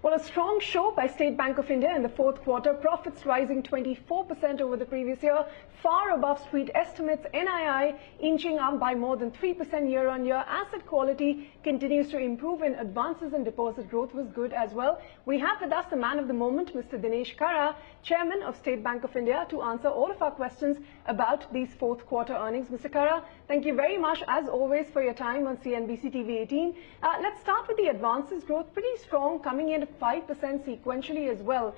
Well, a strong show by State Bank of India in the fourth quarter, profits rising 24% over the previous year, far above street estimates, NII inching up by more than 3% year-on-year. Asset quality continues to improve and advances and deposit growth was good as well. We have with us the man of the moment, Mr. Dinesh Khara, Chairman of State Bank of India, to answer all of our questions about these fourth quarter earnings. Mr. Khara, thank you very much as always for your time on CNBC-TV18. Let's start with the advances growth, pretty strong, coming in at 5% sequentially as well.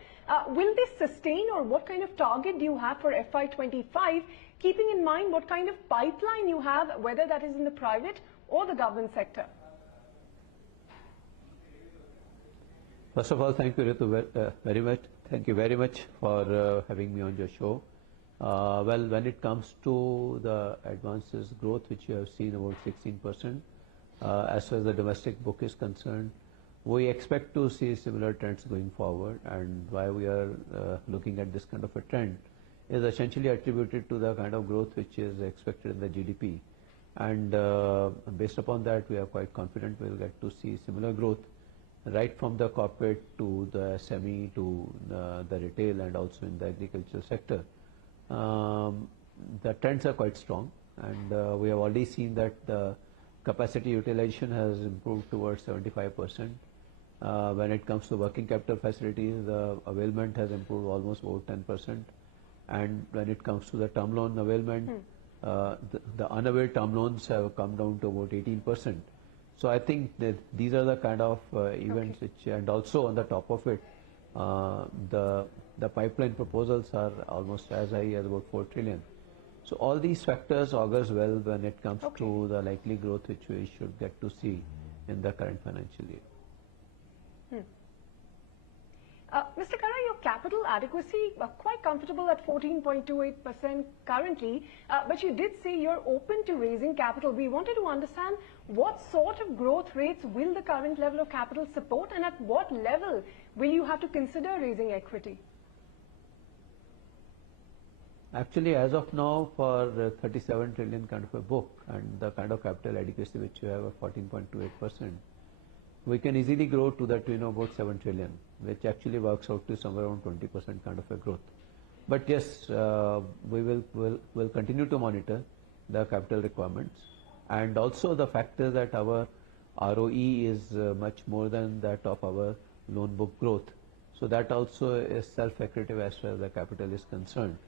Will this sustain, or what kind of target do you have for FY25, keeping in mind what kind of pipeline you have, whether that is in the private or the government sector? First of all, thank you, Ritu, very much. Thank you very much for having me on your show. Well, when it comes to the advances growth, which you have seen about 16%, as far as the domestic book is concerned, we expect to see similar trends going forward, and why we are looking at this kind of a trend is essentially attributed to the kind of growth which is expected in the GDP, and based upon that we are quite confident we will get to see similar growth right from the corporate to the SME to the retail and also in the agricultural sector. The trends are quite strong, and we have already seen that the capacity utilization has improved towards 75%. When it comes to working capital facilities, the availment has improved almost about 10%. And when it comes to the term loan availment, the unavailed term loans have come down to about 18%. So I think that these are the kind of events which, and also on the top of it, the pipeline proposals are almost as high as about 4 trillion. So all these factors augurs well when it comes to the likely growth which we should get to see in the current financial year. Mr. Khara, your capital adequacy quite comfortable at 14.28% currently, but you did say you're open to raising capital. We wanted to understand what sort of growth rates will the current level of capital support, and at what level will you have to consider raising equity? Actually, as of now, for 37 trillion kind of a book and the kind of capital adequacy which you have of 14.28%, we can easily grow to the tune of about 7 trillion, which actually works out to somewhere around 20% kind of a growth. But yes, we will continue to monitor the capital requirements, and also the factor that our ROE is much more than that of our loan book growth. So that also is self-accretive as far as the capital is concerned.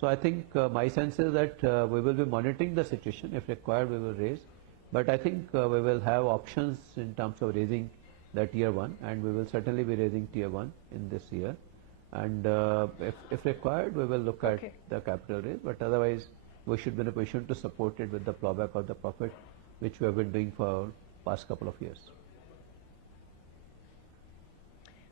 So I think my sense is that we will be monitoring the situation. If required, we will raise. But I think we will have options in terms of raising the tier 1, and we will certainly be raising tier 1 in this year. And if required, we will look at the capital raise. But otherwise, we should be in a position to support it with the plowback of the profit, which we have been doing for past couple of years.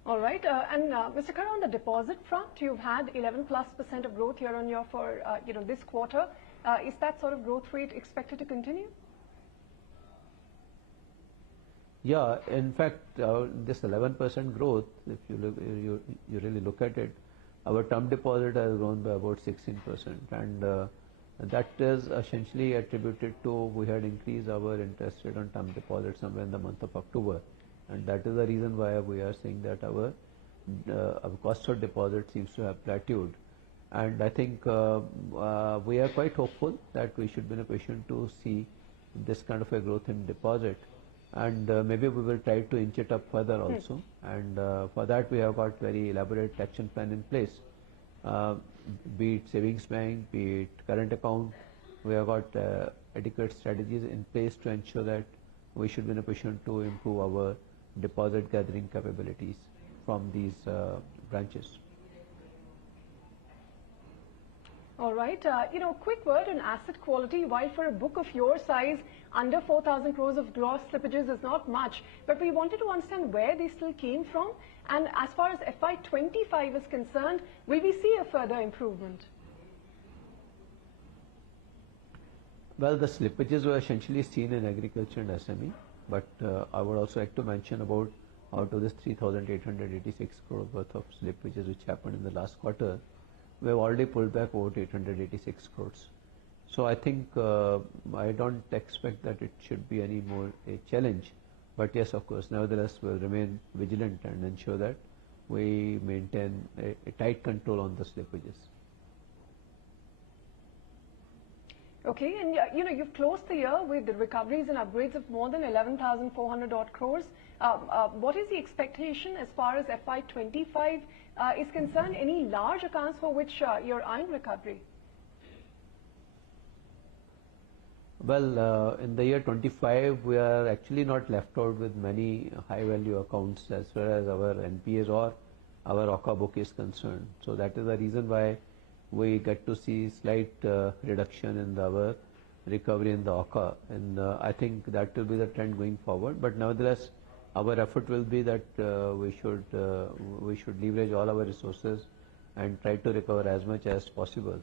All right, and Mr. Khara, on the deposit front, you've had 11+% of growth year on year for this quarter. Is that sort of growth rate expected to continue? Yeah, in fact, this 11% growth, if you really look at it, our term deposit has grown by about 16%, and that is essentially attributed to we had increased our interest rate on term deposit somewhere in the month of October, and that is the reason why we are saying that our cost of deposit seems to have plateaued. And I think we are quite hopeful that we should be in a position to see this kind of a growth in deposit. And maybe we will try to inch it up further also. And for that we have got very elaborate action plan in place. Be it savings bank, be it current account, we have got adequate strategies in place to ensure that we should be in a position to improve our deposit gathering capabilities from these branches. All right, quick word on asset quality. While for a book of your size, under 4,000 crores of gross slippages is not much, but we wanted to understand where they still came from, and as far as FY25 is concerned, will we see a further improvement? Well, the slippages were essentially seen in agriculture and SME, but I would also like to mention about out of this 3,886 crore worth of slippages which happened in the last quarter, we have already pulled back about 886 crores. So I think I don't expect that it should be any more a challenge But yes, of course, nevertheless, we'll remain vigilant and ensure that we maintain a tight control on the slippages. Okay, and you've closed the year with the recoveries and upgrades of more than 11,400 odd crores. What is the expectation as far as FY25 is concerned? Any large accounts for which you're eyeing recovery? Well, in the year 25, we are actually not left out with many high-value accounts as far as our NPAs or our OCA book is concerned. So that is the reason why we get to see slight reduction in our recovery in the OCA, and I think that will be the trend going forward. But nevertheless, our effort will be that we should leverage all our resources and try to recover as much as possible.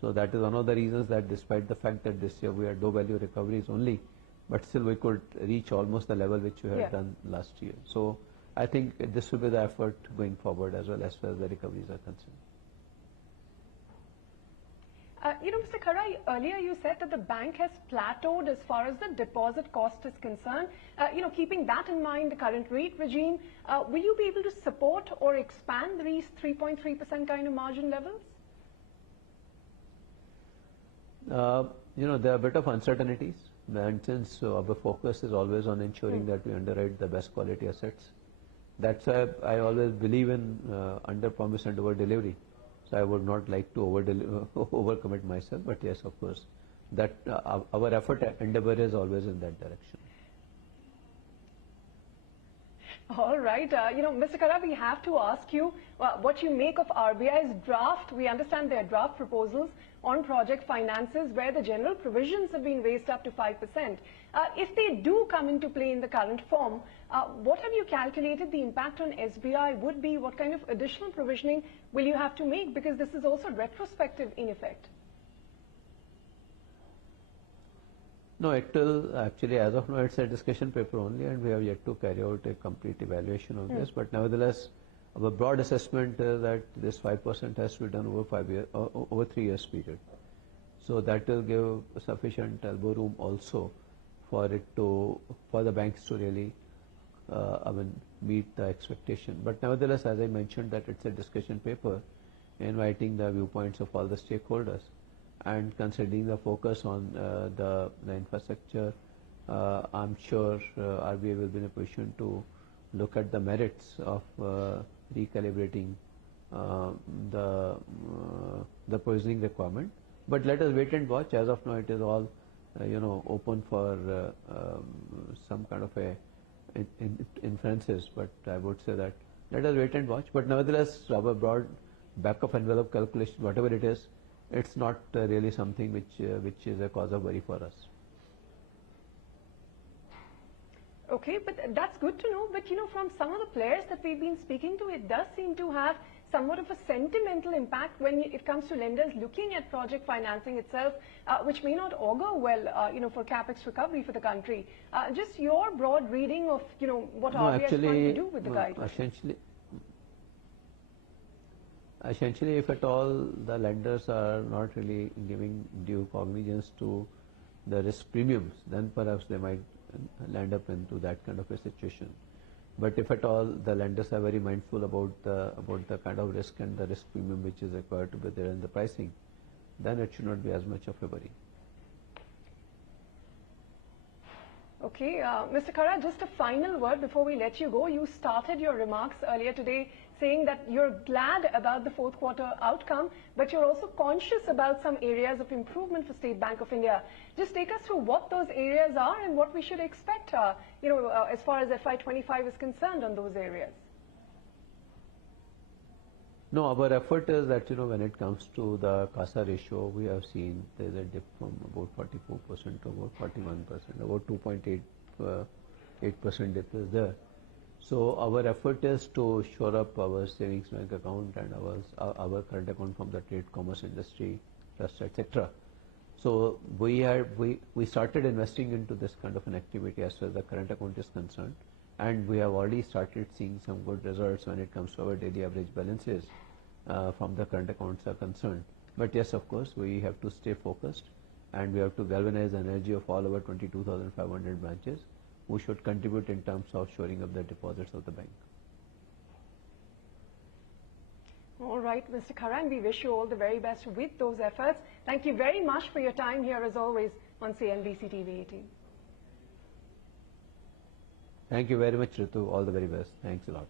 So that is one of the reasons that despite the fact that this year we had low value recoveries only, but still we could reach almost the level which we had done last year. So I think this will be the effort going forward as well as far as the recoveries are concerned. Mr. Khara, earlier you said that the bank has plateaued as far as the deposit cost is concerned. Keeping that in mind, the current rate regime, will you be able to support or expand these 3.3% kind of margin levels? There are a bit of uncertainties, and since our focus is always on ensuring that we underwrite the best quality assets, that's why I always believe in under promise and over delivery. So I would not like to overcommit myself, but yes, of course, that our effort endeavor is always in that direction. All right, Mr. Khara, we have to ask you what you make of RBI's draft. We understand their draft proposals on project finances where the general provisions have been raised up to 5%. If they do come into play in the current form, what have you calculated the impact on SBI would be? What kind of additional provisioning will you have to make? Because this is also retrospective in effect. No, it will actually, as of now, it's a discussion paper only, and we have yet to carry out a complete evaluation of this. But nevertheless, our broad assessment is that this 5% has to be done over 3 years period. So that will give sufficient elbow room also for the banks to really, meet the expectation. But nevertheless, as I mentioned, that it's a discussion paper, inviting the viewpoints of all the stakeholders. And considering the focus on the infrastructure, I'm sure RBI will be in a position to look at the merits of recalibrating the provisioning requirement. But let us wait and watch. As of now, it is all open for some kind of a inferences. But I would say that let us wait and watch. But nevertheless, our broad back of envelope calculation, whatever it is, it's not really something which is a cause of worry for us. Okay, but that's good to know. But from some of the players that we've been speaking to, it does seem to have somewhat of a sentimental impact when it comes to lenders looking at project financing itself, which may not augur well, for capex recovery for the country. Just your broad reading of, what RBI is trying to do with the guide. Essentially, if at all the lenders are not really giving due cognizance to the risk premiums, then perhaps they might land up into that kind of a situation. But if at all the lenders are very mindful about the kind of risk and the risk premium which is required to be there in the pricing, then it should not be as much of a worry. Okay, Mr. Khara, just a final word before we let you go. You started your remarks earlier today saying that you're glad about the fourth quarter outcome, but you're also conscious about some areas of improvement for State Bank of India. Just take us through what those areas are and what we should expect, as far as FY25 is concerned on those areas. No, our effort is that, when it comes to the CASA ratio, we have seen there's a dip from about 44% to about 41%, about 2.8% dip is there. So our effort is to shore up our savings bank account and our current account from the trade commerce industry, trust, etc. So we started investing into this kind of an activity as far as the current account is concerned, and we have already started seeing some good results when it comes to our daily average balances from the current accounts are concerned. But yes, of course, we have to stay focused, and we have to galvanize the energy of all our 22,500 branches who should contribute in terms of shoring up the deposits of the bank. All right, Mr. Khara, and we wish you all the very best with those efforts. Thank you very much for your time here as always on CNBC-TV18. Thank you very much, Ritu. All the very best. Thanks a lot.